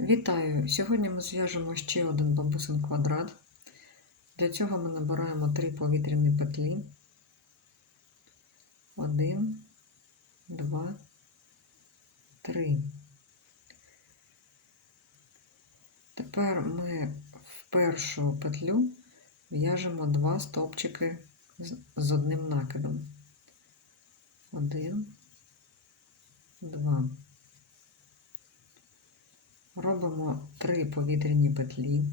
Вітаю! Сьогодні ми зв'яжемо ще один бабусин квадрат. Для цього ми набираємо три повітряні петлі. Один, два, три. Тепер ми в першу петлю в'яжемо два стовпчики з- одним накидом. Один, два. Робимо три повітряні петлі.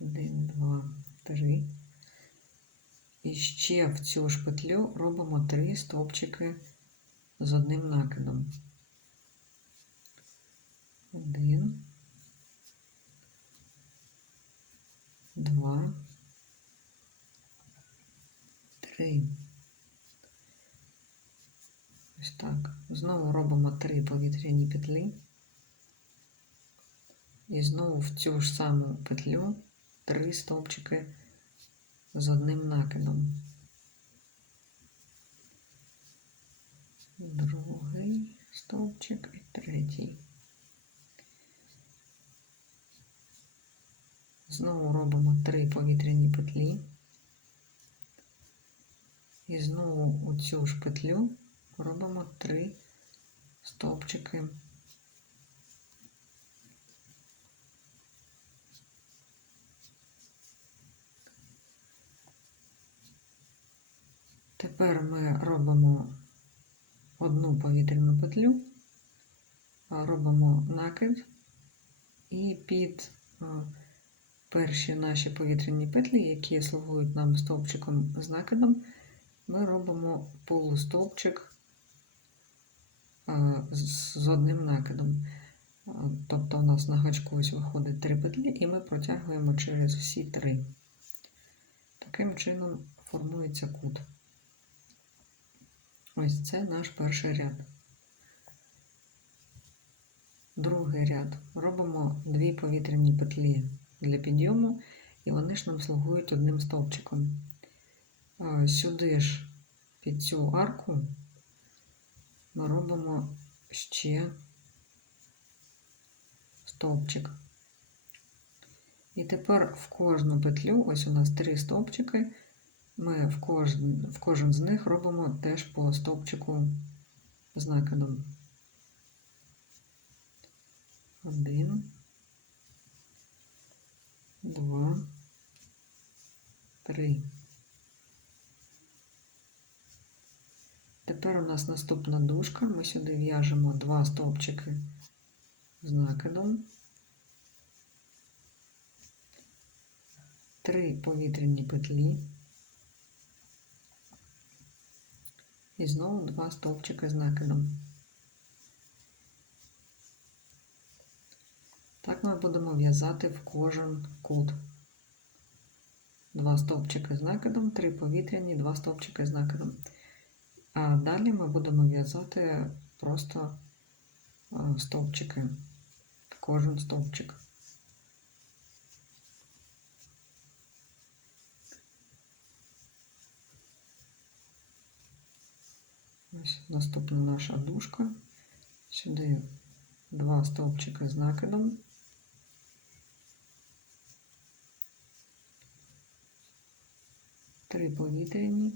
Один, два, три. І ще в цю ж петлю робимо три стовпчики з одним накидом. Один, два, три. Ось так. Знову робимо три повітряні петлі. І знову в цю ж саму петлю три стовпчики з одним накидом. Другий стовпчик і третій. Знову робимо три повітряні петлі. І знову у цю ж петлю робимо три стовпчики Тепер ми робимо одну повітряну петлю, робимо накид і під перші наші повітряні петлі, які слугують нам стовпчиком з накидом, ми робимо полустовпчик з одним накидом. Тобто у нас на гачку ось виходить три петлі, і ми протягуємо через всі три. Таким чином формується кут. Ось це наш перший ряд. Другий ряд. Робимо дві повітряні петлі для підйому, і вони ж нам слугують одним стовпчиком. Сюди ж під цю арку ми робимо ще стовпчик. І тепер в кожну петлю, ось у нас три стовпчики, ми в кожен, в кожен з них робимо теж по стовпчику з накидом. Один, два, три. Тепер у нас наступна дужка. Ми сюди в'яжемо два стовпчики з накидом, три повітряні петлі. І знову два стовпчики з накидом. Так ми будемо в'язати в кожен кут. Два стовпчики з накидом, три повітряні, два стовпчики з накидом. А далі ми будемо в'язати просто стовпчики в кожен стовпчик. Ось наступна наша дужка. Сюди два стовпчики з накидом. Три повітряні,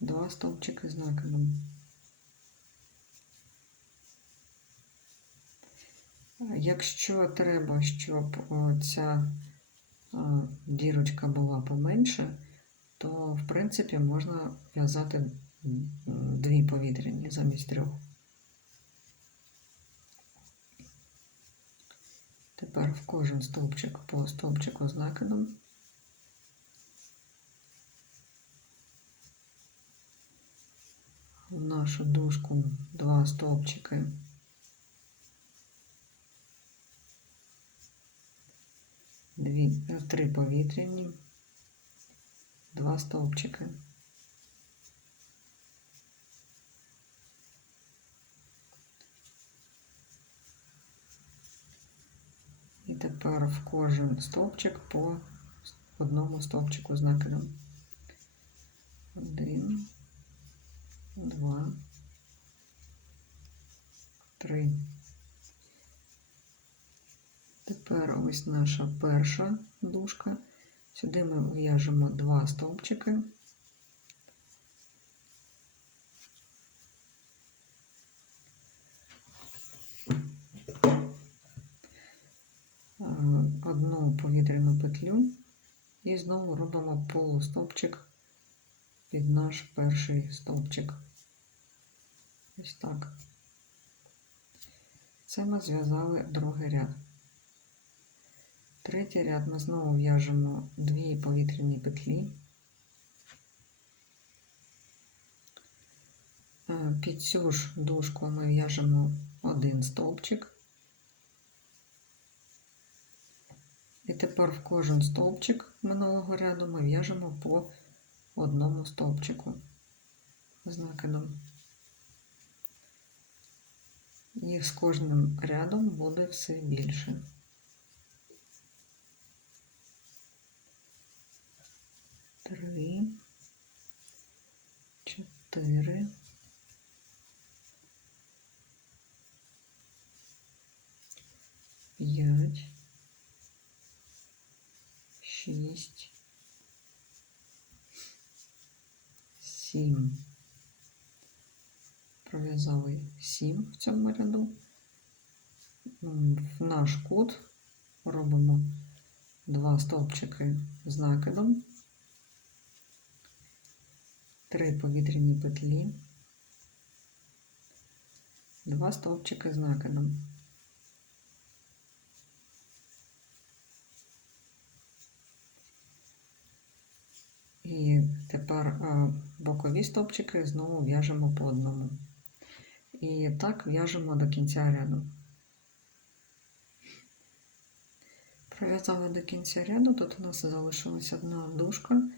два стовпчики з накидом. Якщо треба, щоб ця дірочка була поменше, то в принципі можна в'язати дві повітряні замість трьох. Тепер в кожен стовпчик по стовпчику з накидом. В нашу дужку два стовпчики. Дві, три повітряні два стовпчики. І тепер в кожен стовпчик по одному стовпчику з накидом. Один, два, три. Тепер ось наша перша дужка. Сюди ми в'яжемо два стовпчики. Одну повітряну петлю і знову робимо полустовпчик під наш перший стовпчик. Ось так. Це ми зв'язали другий ряд. Третій ряд ми знову в'яжемо дві повітряні петлі. Е, Під цю ж дужку ми в'яжемо один стовпчик. І тепер в кожен стовпчик минулого ряду ми в'яжемо по одному стовпчику з накидом. Їх з кожним рядом буде все більше. Три, чотири, п'ять, шість, сім. Пров'язали сім в цьому ряду. В наш кут робимо два стовпчики з накидом, три повітряні петлі, два стовпчики з накидом. І тепер е, бокові стовпчики знову в'яжемо по одному. І так в'яжемо до кінця ряду. Пров'язали до кінця ряду, тут у нас залишилась одна дужка,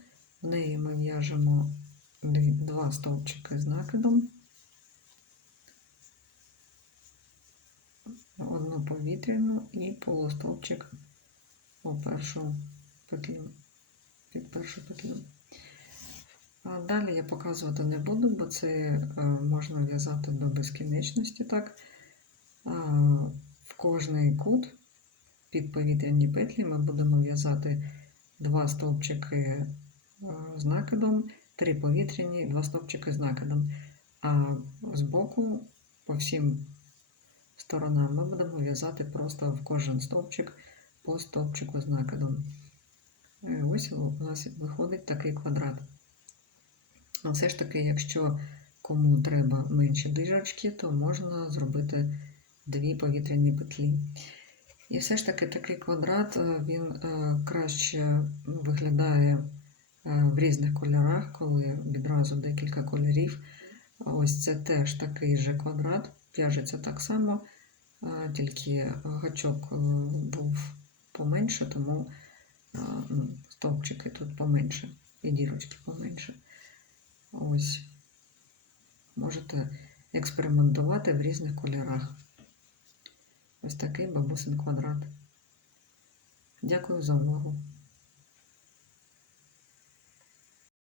в неї ми в'яжемо два стовпчики з накидом, одну повітряну і полустовпчик у першу петлю, під першу петлю. А далі я показувати не буду, бо це е, можна в'язати до безкінечності. Так. В кожний кут під повітряні петлі ми будемо в'язати два стовпчики е, з накидом, три повітряні, два стовпчики з накидом. А збоку по всім сторонам ми будемо в'язати просто в кожен стовпчик по стовпчику з накидом. І ось у нас виходить такий квадрат. А все ж таки, якщо кому треба менші дижачки, то можна зробити дві повітряні петлі. І все ж таки такий квадрат е, він е, краще виглядає е, в різних кольорах, коли відразу декілька кольорів. Ось це теж такий же квадрат, в'яжеться так само, е, тільки гачок е, був поменше, тому е, ну, стовпчики тут поменше і дірочки поменше. Ось. Можете експериментувати в різних кольорах. Ось такий бабусин квадрат. Дякую за увагу.